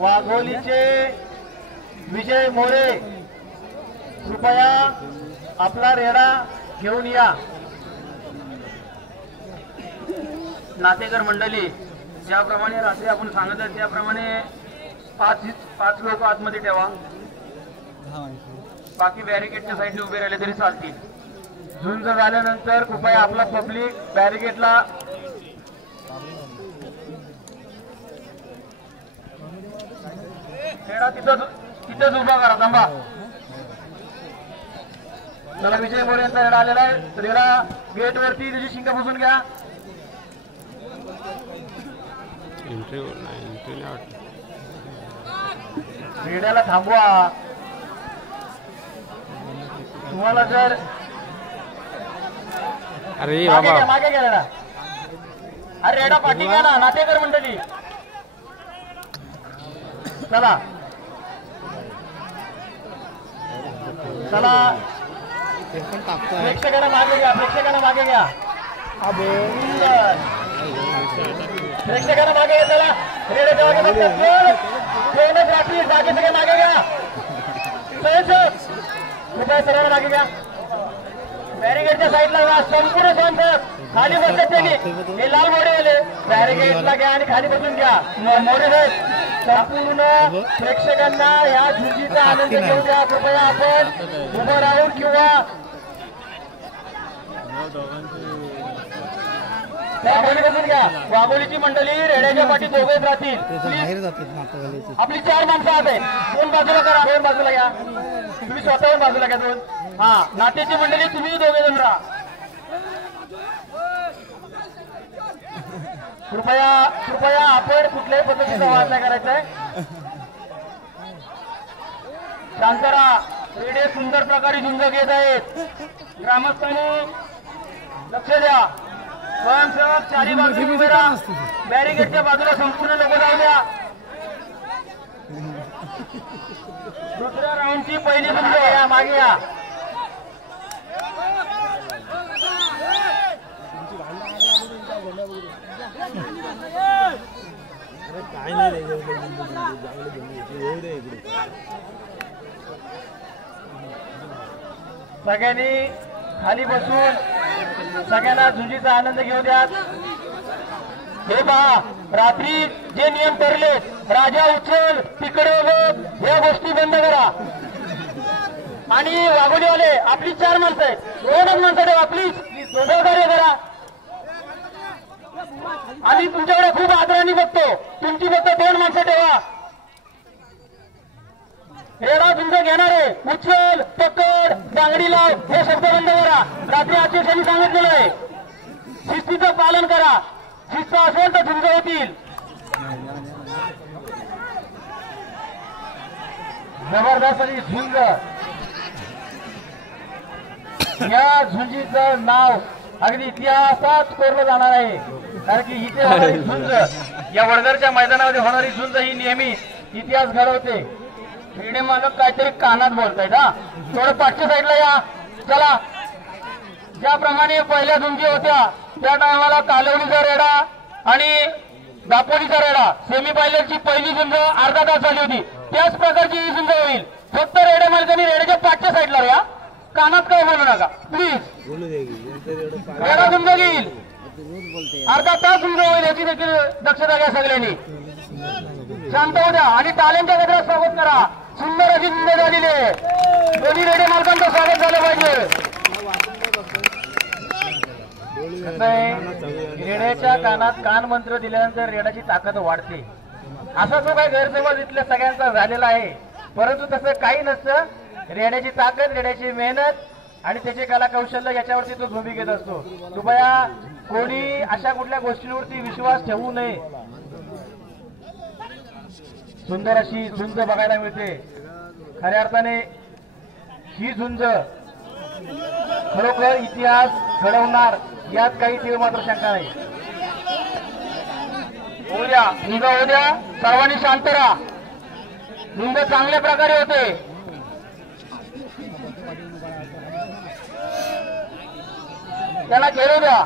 वाघोलीचे विजय मोरे कृपया आपला रेडा घेऊन या। नातेकर मंडळी, ज्याप्रमाणे रात्री आपण सांगितलं त्याप्रमाणे पाच लोक आतमध्ये ठेवा, बाकी बॅरिकेडच्या साईडने उभे राहिले तरी चालतील। झुंज झाल्यानंतर कृपया आपला पब्लिक बॅरिकेडला खेळा, तिथंच उभा करा, थांबा। चला, विजय मोरे यांचा रेडा आलेला आहे। रेडा गेट वरती त्याची शिंगा पुसून घ्या। रेड्याला थांबवा। तुम्हाला जर अरे मागे घ्या रेडा, अरे रेडा पाठी घ्या ना नातेकर मंडळी। चला चला, प्रेक्षकांना मागे घ्या, प्रेक्षकांना मागे घ्या, प्रेक्षकांना मागे घ्या। चला, रेड्याच्या मागे बघतात रात्री मागे सगळे मागे घ्या, सर्वांना मागे घ्या। बॅरिकेडच्या साईडला संपूर्ण संपर्क खाली बसतात त्यांनी, हे लाल मोडेवाले बॅरिकेडला घ्या आणि खाली बसून घ्या। मोरे साहेब, संपूर्ण प्रेक्षकांना या झुंजीचा आनंद घेऊ द्या। कृपया आपण उभं राहून किंवा बसून घ्या। वाघोलीची मंडळी रेड्याच्या पाठी दोघेच राहतील, आपली 4 माणसं आहेत। 2 बाजूला करा, 2 बाजूला घ्या, तुम्ही स्वतःहून बाजूला घ्या 2। हा, नातेची मंडळी तुम्ही दोघे जण राहा। कृपया आपण कुठल्याही पद्धतीचा वाद नाही करायचा आहे। शांत राहा, रेडे सुंदर प्रकारे झुंज घेत आहेत। ग्रामस्थांनी लक्ष द्या, स्वयंसेवक चारी बाजूला उभे राहा, बॅरिकेडच्या बाजूला संपूर्ण लोक जाऊ द्या। दुसऱ्या राऊंडची पहिली झुंज या, मागे या। सगळ्यांनी खाली बसून सगळ्यांना झुंजीचा आनंद घेऊ द्या। हे पहा, रात्री जे नियम ठरले, राजा उचल तिकडे बघ, या गोष्टी बंद करा। आणि वाघोलीवाले आपली 4 माणसं आहेत, 2च माणसं ठेवा प्लीज, सहकार्य करा। आम्ही तुमच्याकडे खूप आदराने बघतो, तुमची फक्त 2 माणसं ठेवा। रेडा झुंज घेणारे उचल पकड दांगडी लाव हे शब्द बंद करा। रात्री अध्यक्षांनी सांगितलेलं आहे, शिस्तीचं पालन करा। शिस्त असेल तर झुंज होतील। जबरदस्त झुंज, या झुंजीचं नाव अगदी इतिहासात कोरलं जाणार आहे, कारण की इथे होणारी झुंज, या वडगरच्या मैदानामध्ये होणारी झुंज ही नेहमी इतिहास घडवते। क्रीडे मालक काहीतरी कानात बोलतायत, हा थोडं पाठच्या साईडला या। चला, ज्याप्रमाणे पहिल्या झुंजी होत्या त्या टायमाला कालवणीचा रेडा आणि दापोलीचा रेडा सेमी फायनलची पहिली झुंज अर्धा तास झाली होती, त्याच प्रकारची ही झुंज होईल। फक्त रेडे मालकांनी रेड्याच्या पाठच्या साईडला या, कानात काय बोलू नका प्लीज। रेडा झुंज घेईल, अर्धा तास झुंज होईल, याची देखील दक्षता घ्या सगळ्यांनी। शांत हो द्या आणि टाळ्यांच्या गजरात स्वागत करा। सुंदर अशी झुंज झालेली आहे, दोन्ही रेडे मालकांचं स्वागत झालं पाहिजे। रेड्याच्या कानात कान मंत्र दिल्यानंतर रेड्याची ताकद वाढते, असा जो काही गैरसमज इथल्या सगळ्यांचा झालेला आहे, परंतु तसं काही नसतं। रेड्याची ताकद, रेड्याची मेहनत आणि त्याचे कला कौशल्य याच्यावरती तो झोंबी घेत असतो। कृपया कोणी अशा कुठल्या गोष्टींवरती विश्वास ठेवू नये। सुंदर अशी झुंज बघायला मिळते, खऱ्या अर्थाने ही झुंज खरोखर इतिहास घडवणार यात काही तीळ मात्र शंका नाही। उद्या सर्वांनी शांत राहा, झुंज चांगल्या प्रकारे होते। त्याला खेळू द्या।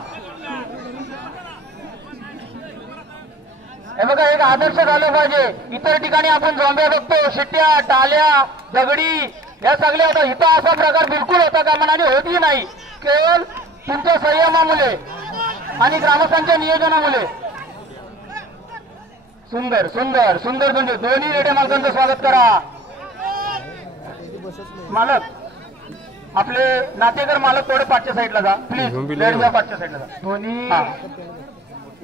हे बघा एक आदर्श झालं पाहिजे. इतर ठिकाणी आपण झोंब्या बघतो, शिट्ट्या, टाल्या, दगडी या सगळ्या होतात. इथं असा प्रकार बिलकुल होता का मनाने होती नाही. केवळ तुमच्या संयमामुळे आणि ग्रामस्थांच्या नियोजनामुळे. सुंदर सुंदर सुंदर झुंज. दोन्ही रेड्या मालकांचं स्वागत करा. मालक आपले नातेकर मालक थोडे पाठच्या साईडला जा प्लीज. रेड्या पाठच्या साईडला जा दोन्ही.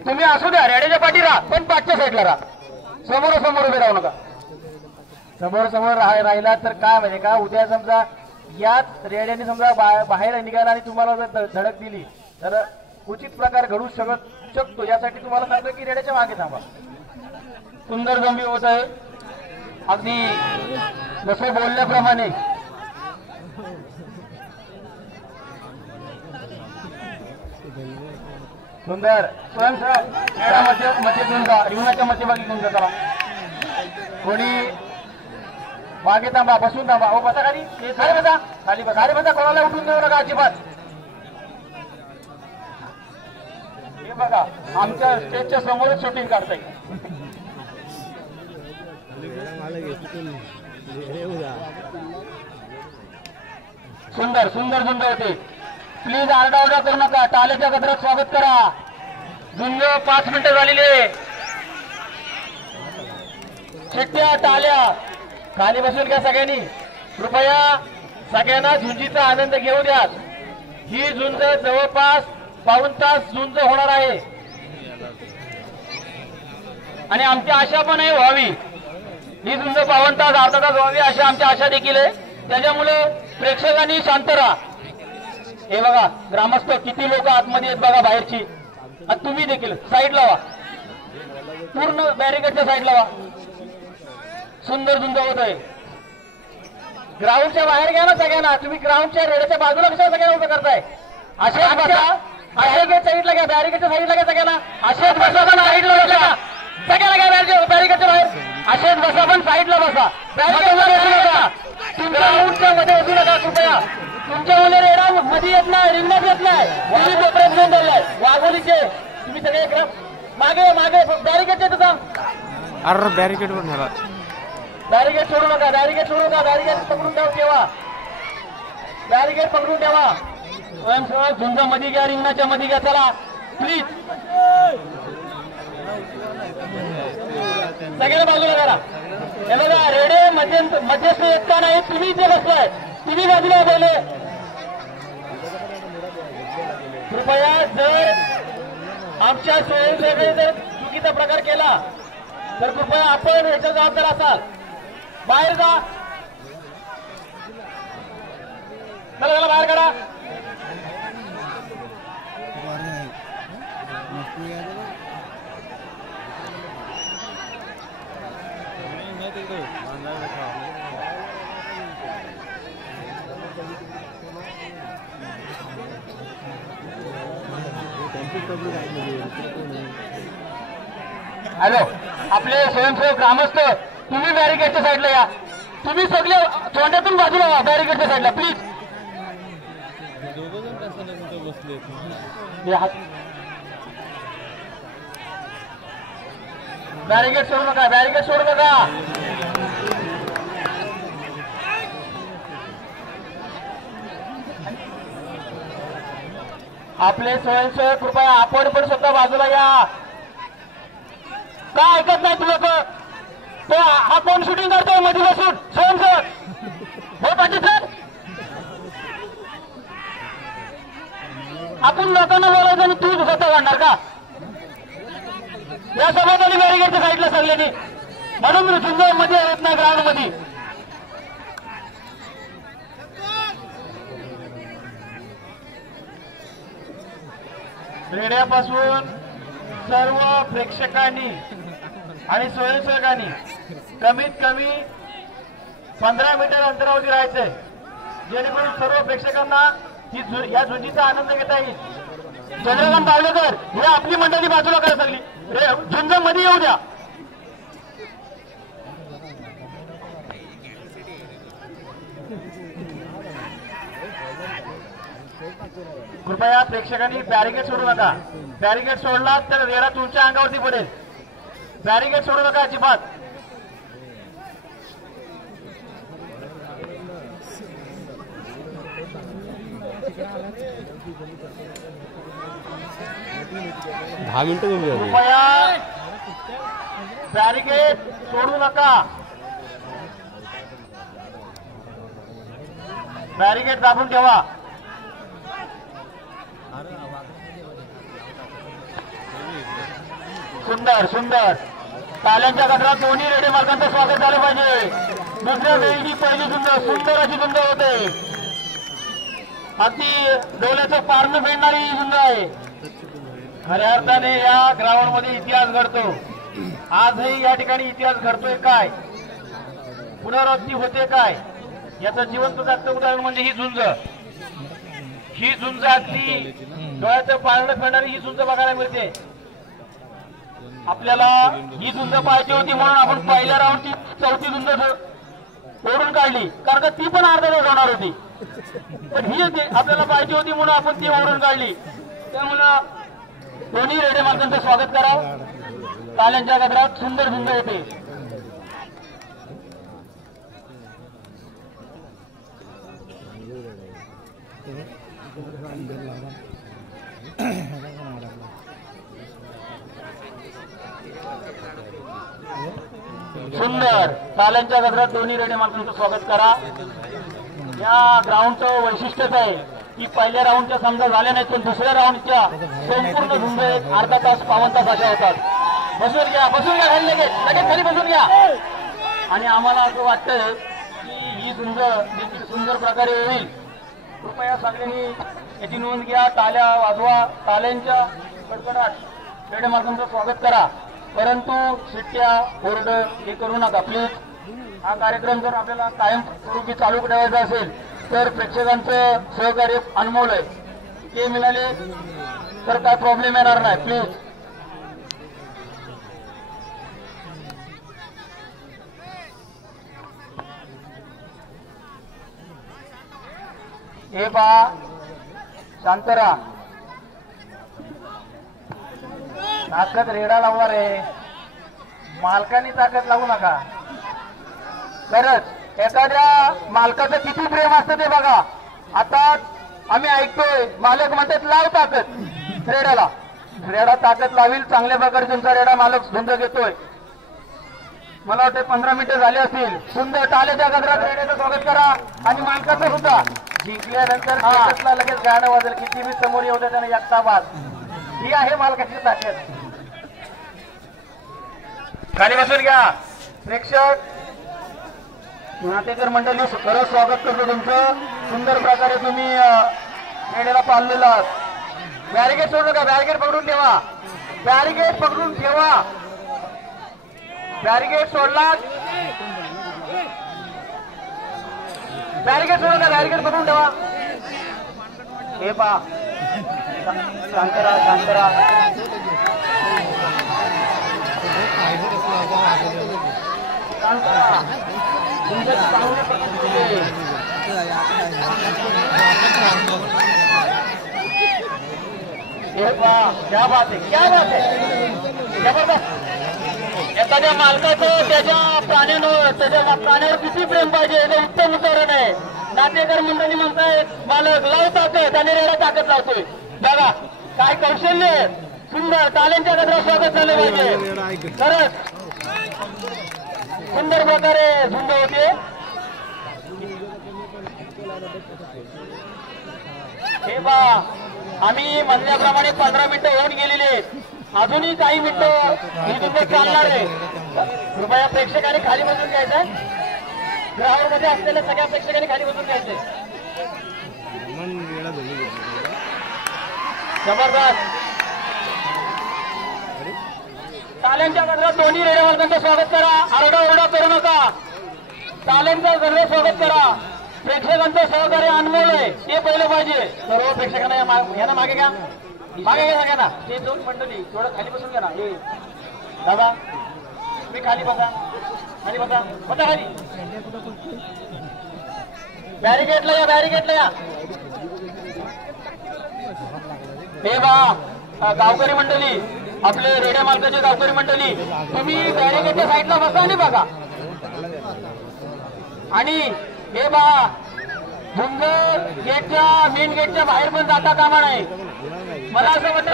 तुम्ही असू द्या रेड्याच्या पाठी राहा पण पाठच्या साईडला राहा. समोर उभे राहू नका. समोर राहिला तर काय म्हणजे का उद्या समजा याच रेड्याने समजा बाहेर निघाला आणि तुम्हाला जर धडक दिली तर उचित प्रकार घडू शकतो. यासाठी तुम्हाला सांगतो की रेड्याच्या मागे थांबा. सुंदर जंबी होत आहे अगदी जसं बोलल्याप्रमाणे. सुंदर स्वयंसेवक मध्ये घेऊन जा. रिंगणाच्या मध्यभागी घेऊन जा. चला कोणी मागे थांबा. बसून थांबा. हो बसा खाली. खाली बसा. खाली बसा. खाली बसा. कोणाला उठून देऊ नका अजिबात. हे बघा आमच्या स्टेजच्या समोरच शूटिंग काढता येईल. सुंदर सुंदर झुंज होते. प्लीज आरडाओरडा करू नका. टाळ्याच्या गजरात स्वागत करा. झुंज 5 मिनिटं झालेली. शिट्ट्या टाळ्या खाली बसून घ्या सगळ्यांनी. कृपया सगळ्यांना झुंजीचा आनंद घेऊ द्या. ही झुंज जवळपास 52 तास झुंज होणार आहे आणि आमची आशा पण आहे व्हावी. ही झुंज 52 तास अर्धा तास व्हावी अशी आमची आशा देखील आहे. त्याच्यामुळे प्रेक्षकांनी शांत राहा. हे बघा ग्रामस्थ किती लोक आतमध्ये आहेत बघा बाहेरची. आणि तुम्ही देखील साईड लावा. पूर्ण बॅरिकेडच्या साईड लावा. सुंदर झुंज होत आहे. ग्राउंडच्या बाहेर घ्या ना सगळ्यांना. तुम्ही ग्राउंडच्या रेड्याच्या बाजूला कशा सगळ्यांना उभं करताय. असेच बसा. बॅरिकेड साईडला घ्या. बॅरिकेडच्या साईडला घ्या सगळ्यांना. असेच बसा पण साईडला बसा. सगळ्याला घ्या बॅरिकेडच्या बाहेर. असेच बसा पण साईडला बसा. बॅरिकेडमध्ये बसू नका. ग्राउंडच्या मध्ये बसू नका कृपया. तुमच्या मुले रेडा मध्ये येत नाही. रिंगणात येत नाही. तुम्ही कोपऱ्यात घेऊन चाललाय वाघोलीचे. तुम्ही सगळे मागे बॅरिकेडच्या तिथं. अरे बॅरिकेड वर नेला. बॅरिकेड सोडू नका. बॅरिकेड पकडून ठेवा. बॅरिकेड पकडून ठेवा. स्वयंसेवक झुंज मध्ये घ्या. रिंगणाच्या मध्ये घ्या. चला प्लीज सगळ्या बाजूला करा. हे बघा रेडे मध्यस्थ येत नाही. तुम्ही इथे बसलाय. तुम्ही बाजूला पहिले. कृपया जर आमच्या स्वयंसेवकाने जर चुकीचा प्रकार केला तर कृपया आपण याचा जबाबदार असाल. बाहेर जा. चला बाहेर काढा. हॅलो आपले स्वयंसेवक ग्रामस्थ तुम्ही बॅरिकेडच्या साईडला या. तुम्ही सगळे तोंडातून बाजूला व्हा. बॅरिकेडच्या साईडला प्लीज. बॅरिकेड सोडू नका. बॅरिकेड सोडू नका. आपले स्वयंसेवक कृपया आपण पण स्वतः बाजूला या. का ऐकत नाही लोक. तो हा कोण शूटिंग करतोय मध्ये बसून. स्वयंसेवक हो पाटील सर. आपण लोकांना बोलायचं आणि तू स्वतः काढणार का. या समाजाने बॅरिकेडच्या साईडला सगळ्यांनी. म्हणून झुंज मध्ये येत नाही ग्राउंड मध्ये. रेड्यापासून सर्व प्रेक्षकांनी आणि स्वयंसेवकांनी कमीत कमी 15 मीटर अंतरावरती राहायचंय जेणेकरून सर्व प्रेक्षकांना या झुंजीचा आनंद घेता येईल. चंद्रकांत बावलेकर हे आपली मंडळी बाजूला करा. सगळी झुंज मध्ये येऊ द्या. कृपया प्रेक्षकांनी बॅरिकेड सोडू नका. बॅरिकेड सोडला तर रेडा तुमच्या अंगावरती पडेल. बॅरिकेड सोडू नका अजिबात. दहा मिनिटं घेऊन घ्या. कृपया बॅरिकेड सोडू नका. बॅरिकेड दाबून ठेवा. सुंदर सुंदर ताल्यांच्या गजरात दोन्ही रेडे मार्गांचं स्वागत झालं पाहिजे. दुसऱ्या वेळी पहिली सुंदर अशी झुंज होते. अगदी डोळ्याचं पारणं फेडणारी ही झुंज आहे. खऱ्या अर्थाने या ग्राउंड मध्ये इतिहास घडतो. आजही या ठिकाणी इतिहास घडतोय काय, पुनरावृत्ती होते काय, याचं जिवंत उदाहरण म्हणजे ही झुंज. ही झुंज अगदी डोळ्याचं पारणं फेडणारी ही झुंज बघायला मिळते. आपल्याला ही झुंज पाहिजे होती म्हणून आपण पहिल्या राऊंडची चौथी झुंज ओढून काढली, कारण का ती पण अर्धा तास होणार होती. पण ही आपल्याला पाहिजे होती म्हणून आपण ती ओढून काढली. त्यामुळं दोन्ही रेडे मालकांचं स्वागत करा. ताल्यांच्या गजरात सुंदर झुंज होते. सुंदर ताल्यांच्या गजरात दोन्ही रेडे मालकांचं स्वागत करा. या ग्राउंडचं वैशिष्ट्यच आहे की पहिल्या राऊंडच्या समजा झाल्या नाहीत, पण दुसऱ्या राऊंडच्या संपूर्ण झुंज अर्धा तास 52 तास अशा होतात. बसून घ्या खाली, लगेच खाली बसून घ्या. आणि आम्हाला असं वाटतं की ही झुंज देखील सुंदर प्रकारे होईल. कृपया सगळ्यांनी याची नोंद घ्या. टाळ्या वाजवा. ताल्यांच्या कडकडाट रेडे मालकांचं स्वागत करा, परंतु शिट्ट्या ओरड हे करू नका प्लीज. हा कार्यक्रम जर आपल्याला कायम स्वरूपी चालू ठेवायचा असेल तर प्रेक्षकांचं सहकार्य अनमोल आहे. ते मिळाले तर काय प्रॉब्लेम येणार नाही प्लीज. हे पहा, शांत राहा. ताकद रेडा लावणार आहे, मालकाने ताकद लावू नका. खरंच एखाद्या मालकाचं किती प्रेम असतं ते बघा. आता आम्ही ऐकतोय मालक म्हणतात लाव ताकद रेड्याला. रेडा ताकद लावील, चांगल्या प्रकारे तुमचा रेडा मालक झुंज घेतोय. मला वाटतं 15 मिनिटं झाली असतील. सुंदर टाळ्याच्या गजरात रेड्याचं स्वागत करा आणि मालकाचं सुद्धा. जिंकल्यानंतर लगेच गाणं वाजेल, किती मी समोर येऊ द्या त्याने एकटाबाद. ही आहे मालकाची ताकद. खाली बसून घ्या. प्रेक्षक नातेकर मंडळी खरंच स्वागत करतो तुमचं. सुंदर प्रकारे तुम्ही रेड्याला पाळलेला आहात. बॅरिकेड सोडू नका. बॅरिकेड पकडून ठेवा. बॅरिकेड पकडून ठेवा. बॅरिकेड सोडला. बॅरिकेड सोडू नका. बॅरिकेड पकडून ठेवा. हे पहा, शांतरा शांतरा. क्या बात आहे, क्या बात आहे, जबरदस्त. एखाद्या मालकाचं त्याच्या प्राण्यावर किती प्रेम पाहिजे हे उत्तम उदाहरण आहे. नातेकर मंडळी म्हणताय मालक लाव ताकद आणि रेडा ताकद लावतोय. बघा काय कौशल्य. सुंदर ताल्यांच्या गजरात स्वागत झालं पाहिजे. खरंच सुंदर प्रकारे झुंज होते. हे पहा, आम्ही म्हणल्याप्रमाणे 15 मिनिटं होऊन गेलेली आहेत. अजूनही काही मिनिटं ही झुंज चालणार आहे. कृपया प्रेक्षकांनी खाली बसून घ्यायचं. ग्राउंड मध्ये असलेल्या सगळ्या प्रेक्षकांनी खाली बसून घ्यायचे. जबरदस्त. ताल्यांच्या गजरात दोन्ही रेड्या मालकांचं स्वागत करा. आरडाओरडा करू नका. ताल्यांचं गजरात स्वागत करा. प्रेक्षकांचं सहकार्य अनमोल आहे, ते पहिलं पाहिजे. सर्व प्रेक्षकांना यांना मागे घ्या. मागे घ्या सगळ्यांना. ते दोन मंडळी थोडं खाली बसून घ्या ना. हे दादा तुम्ही खाली बसा. खाली बसा. बसा खाली. बॅरिकेडला या. बॅरिकेडला या. हे बा गावकरी मंडळी आपले रेड्या मालकाचे गावकरी मंडळी तुम्ही बॅरिकेडच्या साईडला बसा आणि बघा. आणि हे पहा झुंज गेटच्या मेन गेटच्या बाहेर पण जाता कामा नाही. मला असं वाटतं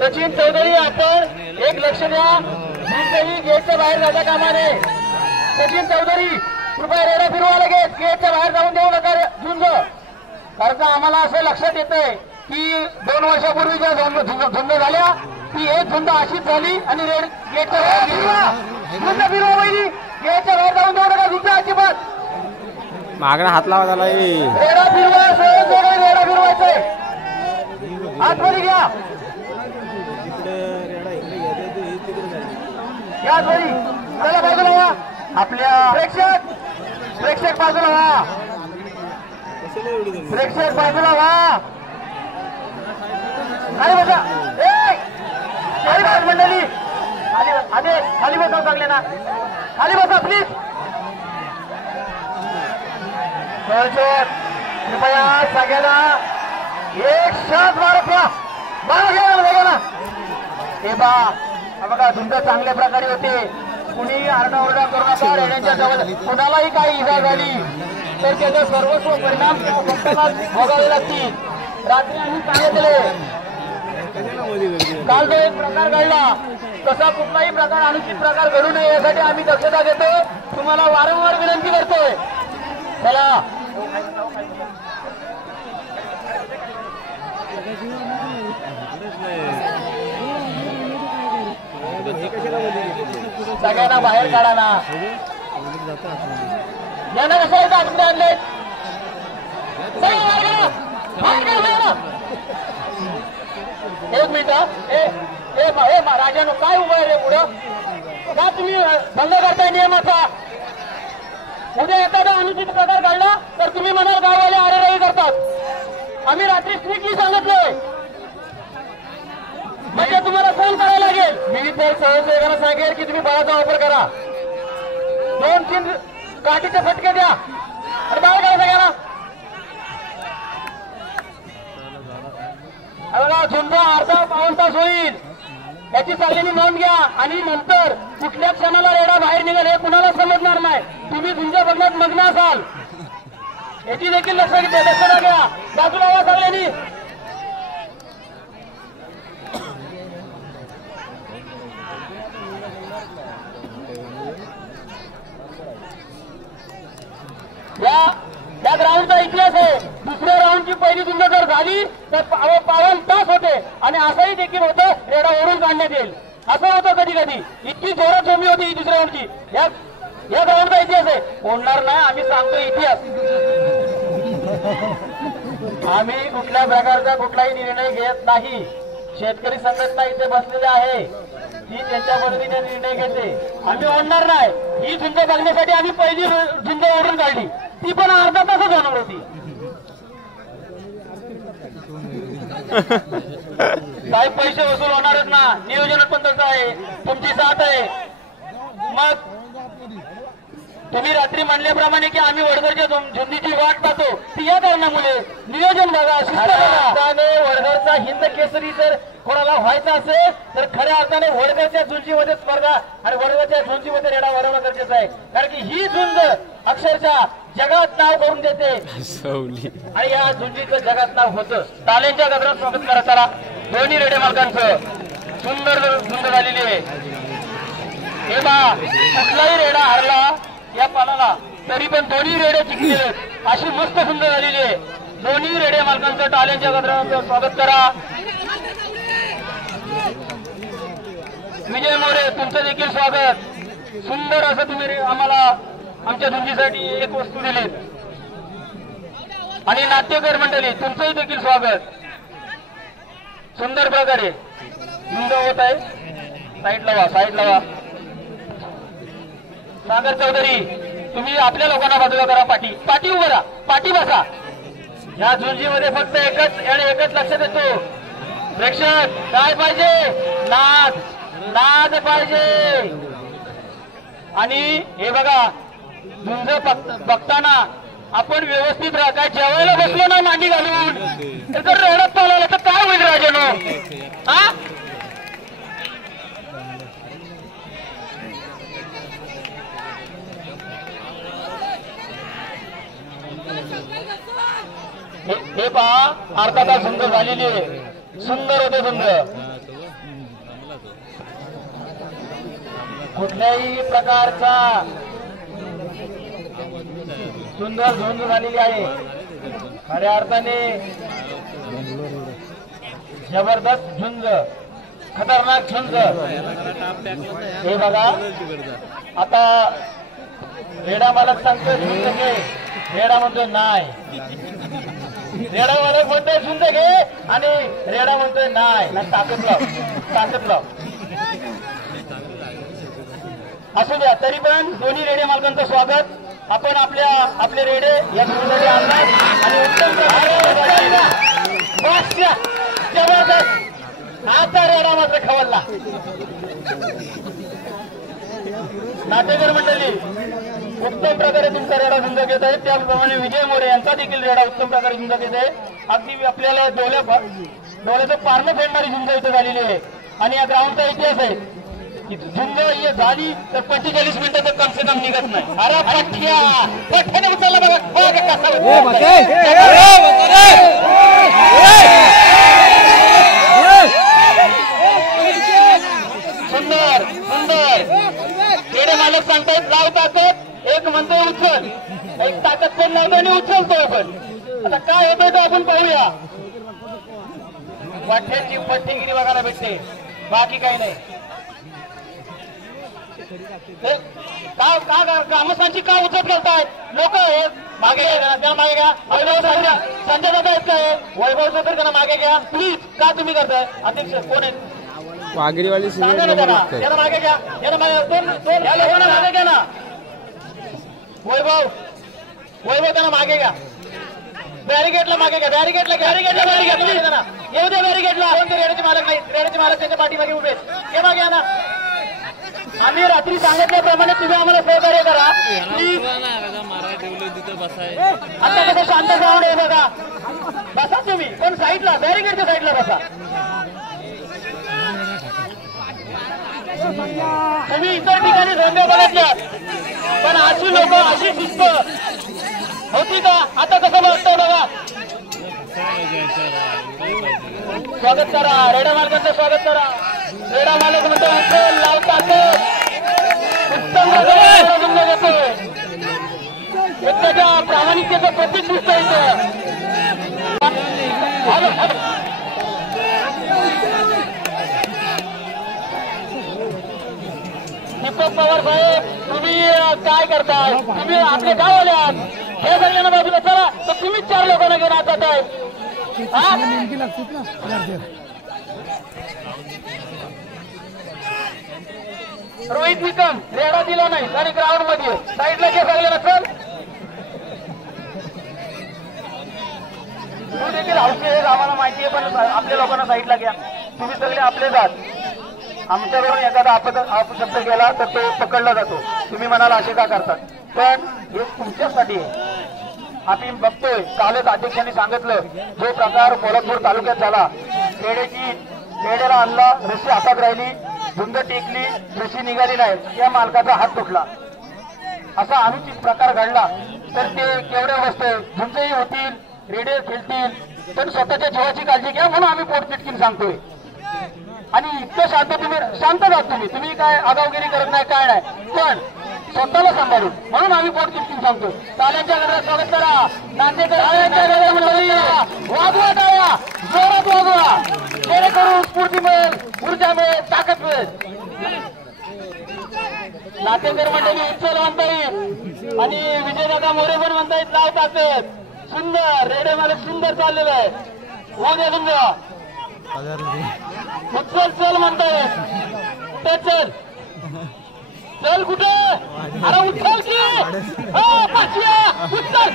सचिन चौधरी आपण एक लक्ष द्या. झुंजही गेटच्या बाहेर जाता कामा नये. सचिन चौधरी कृपया रेडा फिरवा लगेच. गेटच्या बाहेर जाऊन देऊ नका झुंज. कारण का आम्हाला असं लक्षात येतंय की 2 वर्षापूर्वी ज्या झुंज झाल्या ती एक झुंज अशीच झाली आणि गेटच्या बाहेर फिरवा वहिनी. गेटच्या बाहेर जाऊन देऊ नका झुंज अजिबात. मागणं हात लावा त्याला. रेडा फिरवा रेडा फिरवायचंय. आतमध्ये घ्या याचवरी त्याला बाजूला व्हा. आपल्या प्रेक्षक बाजूला व्हा. प्रेक्षक बाजूला व्हा. खाली बसा. खाली बस मंडळी. खाली बसा चांगले ना. खाली बसा प्लीज. कृपया सगळ्यांना एक शांत मारत घ्या. सगळ्यांना हे बघा झुंज चांगल्या प्रकारे होते. कुणी आरडाओरडा करू नका. रेड्यांच्या जवळ कुणालाही काही इजा झाली तर त्याचा सर्वस्व परिणाम भोगावे लागतील. रात्री आम्ही सांगितले काल जो एक प्रकार घडला तसा कुठलाही प्रकार अनुचित प्रकार घडू नये यासाठी आम्ही दक्षता घेतो. तुम्हाला वारंवार विनंती करतोय. चला सगळ्यांना बाहेर काढा ना. यांना कसं येतं आतमध्ये आणले. एक मिनिट. राजानो काय उभं आहे रे पुढं. का तुम्ही भंग करताय नियमाचा. उद्या एखादा अनुचित प्रकार घडला तर तुम्ही म्हणाल गाववाले आरेराई करतात. आम्ही रात्री स्ट्रिक्टली सांगितलंय म्हणजे तुम्हाला फोन करायला लागेल. मी तर सहसेवकांना सांगेल की तुम्ही बळाचा वापर करा. 2-3 काठीचे फटके द्या आणि बाहेर करा सगळ्यांना. बघा झुंज अर्धा पाऊण तास होईल याची सगळ्यांनी नोंद घ्या. आणि नंतर कुठल्या क्षणाला रेडा बाहेर निघेल हे कुणाला समजणार नाही. तुम्ही झुंज बघण्यात मग्न असाल याची देखील दक्षता घ्या. बाजूला या सगळ्यांनी. या ग्राउंडचा इतिहास आहे. दुसऱ्या राऊंडची पहिली झुंज जर झाली तर 52 तास होते आणि असंही देखील होतं रेडा ओढून काढण्यात येईल. असं होतं कधी कधी. इतकी जोरात झोंबी होती ही दुसऱ्या राऊंडची. या ग्राउंडचा इतिहास आहे. ओढणार नाही आम्ही सांगतो इतिहास. आम्ही कुठल्या प्रकारचा कुठलाही निर्णय घेत नाही. शेतकरी संघटना इथे बसलेली आहे ती त्यांच्या पद्धतीने निर्णय घेते. आम्ही ओढणार नाही. ही झुंज बघण्यासाठी आम्ही पहिली झुंज ओढून काढली. ती पण अर्धा तासच होणार होती. काही पैसे वसूल होणारच ना. नियोजन पण तसं आहे. तुमची साथ आहे. मग तुम्ही रात्री म्हणल्याप्रमाणे की आम्ही वडगरच्या झुंजीची वाट पाहतो ती या कारणामुळे नियोजन बघा. वडगरचा हिंद केसरी जर कोणाला व्हायचा असेल तर खऱ्या अर्थाने वडगरच्या झुंजीमध्ये स्पर्धा आणि वडगरच्या झुंजीमध्ये रेडा वाढवणं गरजेचं आहे. कारण की ही झुंज अक्षरशः जगात नाव करून देते आणि या झुंजीचं जगात नाव होतं. ताल्यांच्या गजरात स्वागत करा. चला दोन्ही रेडे मालकांचं सुंदर झुंज झालेली आहे. हे बा कुठलाही रेडा हरला या पालाला तरी पण दोन्ही रेडे जिंकलेले अशी मस्त झुंज झालेली आहे. दोन्ही रेडे मालकांचं ताल्यांच्या गजरात स्वागत करा. विजय मोरे तुमचं देखील स्वागत. सुंदर असं तुम्ही आम्हाला आमच्या झुंजीसाठी एक वस्तू दिलीत. आणि नाट्यकर मंडळी तुमचंही देखील स्वागत. सुंदर प्रकारे झुंज होत आहे. साईडला व्हा. सागर चौधरी तुम्ही आपल्या लोकांना बाजूला करा. पाठी उभं राहा. पाठी बसा. या झुंजीमध्ये फक्त एकच लक्षात येतो. प्रेक्षक काय पाहिजे. नाद पाहिजे. आणि हे बघा झुंज बघताना आपण व्यवस्थित राहा. काय जेवायला बसलो ना मांडी घालून तर रेडात पाला तर काय होईल राजानो. हा हे पहा अर्धा तास झुंज झालेली आहे. सुंदर होते झुंज. कुठल्याही प्रकारचा सुंदर झुंज झालेली आहे. खऱ्या अर्थाने जबरदस्त झुंज, खतरनाक झुंज. हे बघा आता रेडा मालक सांगतोय झुंज घे, रेडा म्हणतोय नाही. रेडा मालक म्हणतोय झुंज घे आणि रेडा म्हणतोय नाही. ताकद लाव, ताकद लाव. असू द्या, तरी पण दोन्ही रेडे मालकांचं स्वागत. आपण आपले रेडे या झुंजमध्ये आणतात आणि उत्तम जबरदस्त आता रेडा मात्र खवलला. नाटेकर मंडळी उत्तम प्रकारे तुमचा रेडा झुंज घेत आहे. त्याप्रमाणे विजय मोरे यांचा देखील रेडा उत्तम प्रकारे झुंज घेत आहे. अगदी आपल्याला डोळ्याचं पारणं फेडणारी झुंज इथं झालेली आहे. आणि या ग्राउंडचा इतिहास आहे की झुंज ही झाली तर 45 मिनिटं तर कम से कम निघत नाही. अरे पठ्याने उचलला बघा कसा सुंदर सुंदर. रेडे मालक सांगतायत लाव ताकद. एक म्हणतोय उचल, एक ताकद पण लावतो आणि उचलतोय पण. आता काय होतंय तर आपण पाहूया. वाठ्याची पठ्ठेगिरी बघायला भेटते, बाकी काही नाही. ग्रामस्थांची का उचल घालतायत लोक? मागे घ्या, त्या मागे घ्या. संजय दादा आहेत काय? वैभव सर त्यांना मागे घ्या प्लीज. का तुम्ही करताय? अध्यक्ष कोण आहेत? वाघेरीवाली सांगा ना त्याला मागे घ्या. याला मागे घ्या ना. वैभव त्यांना मागे घ्या. बॅरिगेटला मागे घ्या. बॅरिगेटला येऊ द्या. बॅरिगेटला रेड्याचे मालक नाही. रेड्याचे मालक त्यांच्या पाठीमागे उभे. हे मागे या ना. आम्ही रात्री सांगितल्याप्रमाणे तुम्ही आम्हाला सहकार्य करा. आता कसं शांत ग्राउंड आहे बघा. बसा तुम्ही पण साईडला, बॅरिगेटच्या साईडला बसा. तुम्ही इतर ठिकाणी झोंबे बघितल्या पण अशी लोक, अशी शिस्त होती का? आता कसं बघतोय बघा. स्वागत करा, रेडा मालकांचं स्वागत करा. रेडा मालक म्हणतो उचल, लाव ताकद. उत्तम घेतोय. त्याच्या प्रामाणिकतेचं प्रतीक दिसत इथं. दीपक पवार साहेब तुम्ही काय करताय? तुम्ही आपले गाववाले आहात. हे सगळ्यांना बाजूला चला तर तुम्हीच 4 लोकांना घेऊन आता आहे. रोहित निकम रेडा दिला नाही आणि ग्राउंड मध्ये साईडला घे सगळ्यांना. चल तू देखील हौशी आहे, आम्हाला माहिती आहे, पण आपल्या लोकांना साईडला घ्या. तुम्ही सगळे आपले जात. आमच्याकडून एखादा अपशब्द गेला तर तो पकडला जातो. तुम्ही म्हणाला असे का करतात? पण हे तुमच्यासाठी आहे. आम्ही बघतोय कालच अध्यक्षांनी सांगितलं जो प्रकार कोल्हापूर तालुक्यात झाला. रेड्याला आणला, रस्सी हातात राहिली, झुंज टेकली, रस्सी निघाली नाही, त्या मालकाचा हात तुटला. असा अनुचित प्रकार घडला तर ते केवढे वस्तू झुंजही होतील, रेडे खेळतील, पण स्वतःच्या जीवाची काळजी घ्या म्हणून आम्ही पोटतिटकीन सांगतोय. आणि इतकं शांत तुम्ही शांत राहत. तुम्ही काय आगावगिरी करत नाही, काय नाही, पण स्वतःला सांभाळून म्हणून आम्ही पोटतिटकीन सांगतो. ताल्यांच्या गजरात स्वागत करा. नातेकर वाजवा टाळ्या, जोरात वाजवा, जेणेकरून स्फूर्ती मिळेल, ऊर्जा मिळेल, ताकद मिळेल. नातेकर मंडळी उच्चल म्हणतायत आणि विजयदादा मोरे पण म्हणतायत लाव ताकद. सुंदर रेडे मालक सुंदर चाललेलं आहे. होऊ दे समजा. उच्चल चल म्हणतायत. ते चल चल कुठे? अरे उचल की उचल.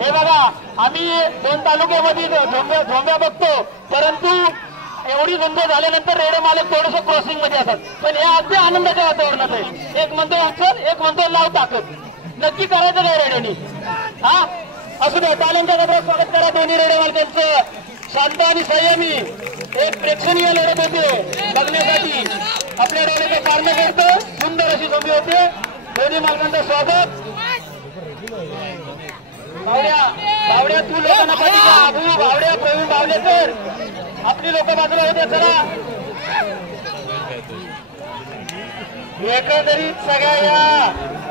हे बघा आम्ही 2 तालुक्यामध्ये झोंब्या बघतो, परंतु एवढी झुंज झाल्यानंतर रेडे मालक थोडंसं क्रॉसिंग मध्ये असतात. पण हे अगदी आनंदाच्या वातावरणात आहे. एक म्हणतो उचल, एक म्हणतो लाव ताकद. नक्की करायचं काय रेड्यानी? हा असू द्या, टाळ्यांच्या गजरात स्वागत करा दोन्ही रेड्या मालकांचं. शांत आणि संयमी एक प्रेक्षणीय लढत होते बघण्यासाठी. आपल्या डोळ्याचं कारण करतं, सुंदर अशी जोडी होते. दोन्ही मालकांचं स्वागत. बावड्या तू लोकांना पाठी घ्या. अबू बावड्या, प्रवीण बावलेकर, आपली लोक बाजूला होते. चला, एकंदरीत सगळ्या या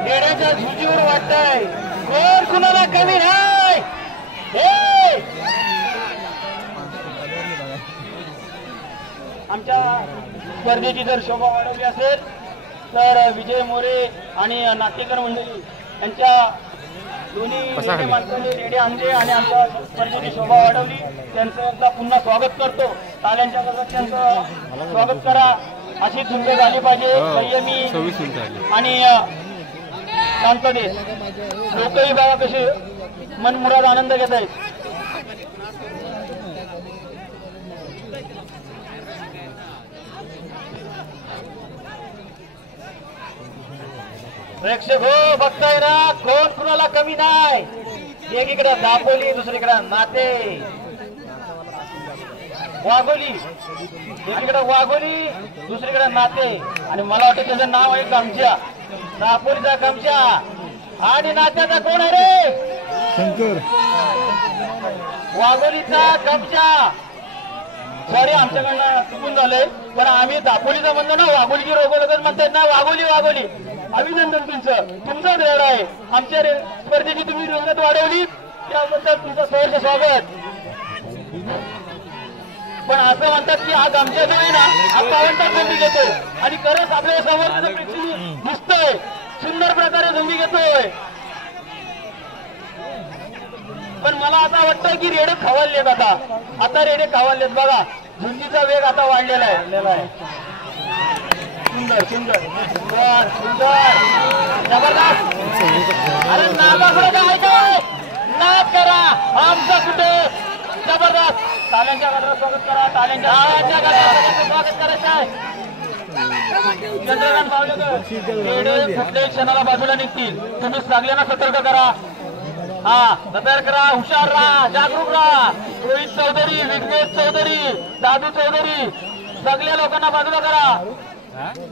रेड्याच्या झुंजीवर वाटतंय कोण कुणाला कमी नाही. आमच्या स्पर्धेची जर शोभा वाढवली असेल तर विजय मोरे आणि नातेकर मंडळी यांच्या दोन्ही माणसांनी रेडे आणले आणि आमच्या स्पर्धेची शोभा वाढवली. त्यांचं एकदा पुन्हा स्वागत करतो. टाळ्यांच्या गजरात त्यांचं स्वागत करा. अशी झुंज झाली पाहिजे, संयमी आणि शांततेत. लोकही बघा कसे मनमुराद आनंद घेत आहेत. प्रेक्षक हो, बघताय ना, कोण कुणाला कमी नाही. एकीकडे दापोली, दुसरीकडे नाते वाघोली, एकीकडे वाघोली, दुसरीकडे नाते. आणि मला वाटतं त्याचं नाव आहे गमच्या. दापोलीचा गमच्या आणि नात्याचा कोण आहे रे? शंकर. वाघोलीचा गमच्या. सॉरी, आमच्याकडनं चुकून झालंय, पण आम्ही दापोलीचा म्हणतो ना, वाघोली रोगोलगत म्हणतात ना. वाघोली वाघोली. अभिनंदन तुमचा वेळ आहे. आमच्या स्पर्धेची तुम्ही रंगत वाढवली त्याबद्दल तुमचं सहर्ष स्वागत. पण असं म्हणतात की आज आमच्या जो आहे ना, हा पावनता झोंबी घेतोय आणि खरंच आपल्या समोर प्रेक्षणीय दिसतोय. सुंदर प्रकारे झोंबी घेतोय. पण मला आता वाटतंय की रेडे खवळलेत. आता रेडे खवळलेत. बघा, झुंजीचा वेग आता वाढलेला आहे. सुंदर सुंदर सुंदर सुंदर जबरदस्त. अरे नादा काय नाद करा आमचा कुठे. जबरदस्त. टाळ्यांच्या गजरात स्वागत करा. टाळ्यांच्या गजरात स्वागत करायचं आहे. चंद्रकांत बावलेकर, रेडे कुठल्याही क्षणाला बाजूला निघतील. तुम्ही सगळ्यांना सतर्क करा. हा, सतर्क राहा, हुशार राहा, जागरूक राहा. रोहित चौधरी, विघ्नेश चौधरी, दादू चौधरी, सगळ्या लोकांना बाजूला करा.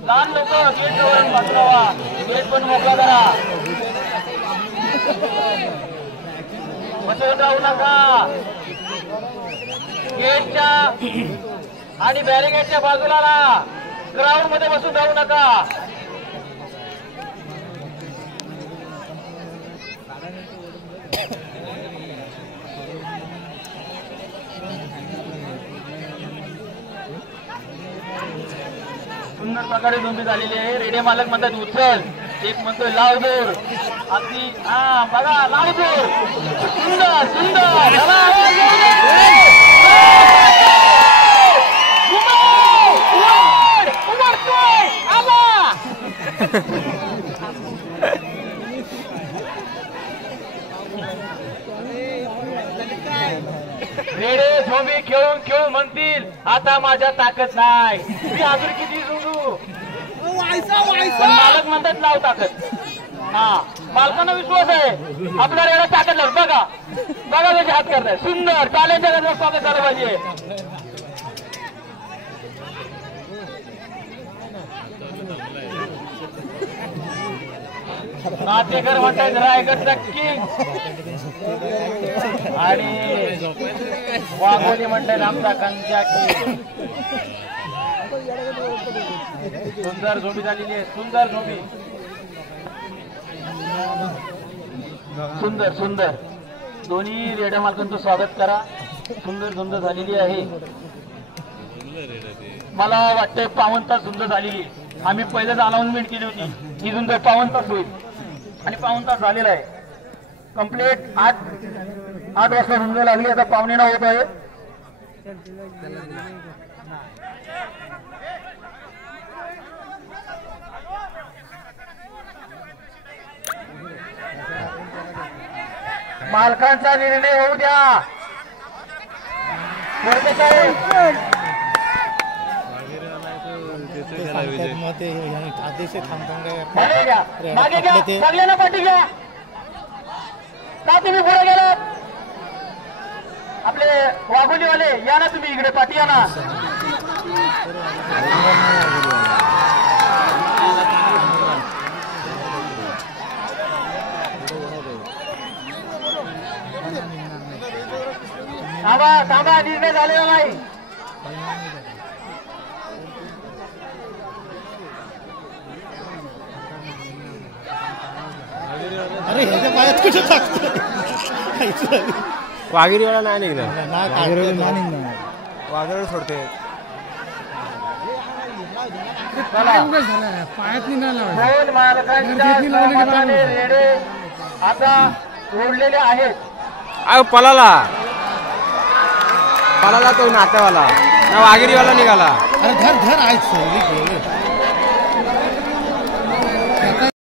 लहान लोक गेट जवळ बाजूला व्हा. गेट पण मोकळा करा. बसवून राहू नका. गेटच्या आणि बॅरिगेटच्या बाजूला राहा. ग्राउंड मध्ये बसून राहू नका. सुंदर प्रकारे झोंबी झालेली आहे. रेडे मालक म्हणतात उचल, एक म्हणतोय लाव जोर. अगदी हा बघा, लाव जोर. सुंदर सुंदर. रेडे झोंबी खेळून खेळून म्हणतील आता माझ्या ताकद नाही, मी अजून किती झुंजू. मालक म्हणतात लाव ताकद. हा, मालकांना विश्वास आहे आपल्या रेडा ताकद लाव. बघा बघा त्याचे हात करताय. सुंदर. टाळ्यांच्या गजरात स्वागत झालं पाहिजे. नातेकर म्हणतात रायगडचा किंग आणि वाघोली म्हणतात आमचा कंचा किंग. सुंदर झोंबी झालेली आहे. सुंदर झोंबी. सुंदर सुंदर. दोन्ही रेड्या मालकांचं स्वागत करा. सुंदर झुंज झालेली आहे. मला वाटतंय 52 तास झुंज झालेली. आम्ही पहिलेच अनाउन्समेंट केली होती ही झुंज 52 तास होईल आणि 52 तास झालेला आहे. कंप्लीट 8 वाजता झुंज लागली. आता 8:45 होत आहे. मालकांचा निर्णय होऊ द्या. मागे घ्या, सगळ्यांना पाठी घ्या. का तुम्ही पुढे गेलात? आपले वाघोलीवाले या ना तुम्ही इकडे, पाठी या ना. थांबा थांबा, निर्णय झालेला नाही. अरे ह्याच्या पायात कुठे टाकतो वाघिरीवाला नाही निघणार. वाघेरे सोडते. पायात निघाला दोन मालकांच्या सहमताने रेडे आता जोडलेले आहेत. अहो पळाला तो नात्यावाला ना वाघिरीवाला निघाला. अरे धर धर आहेत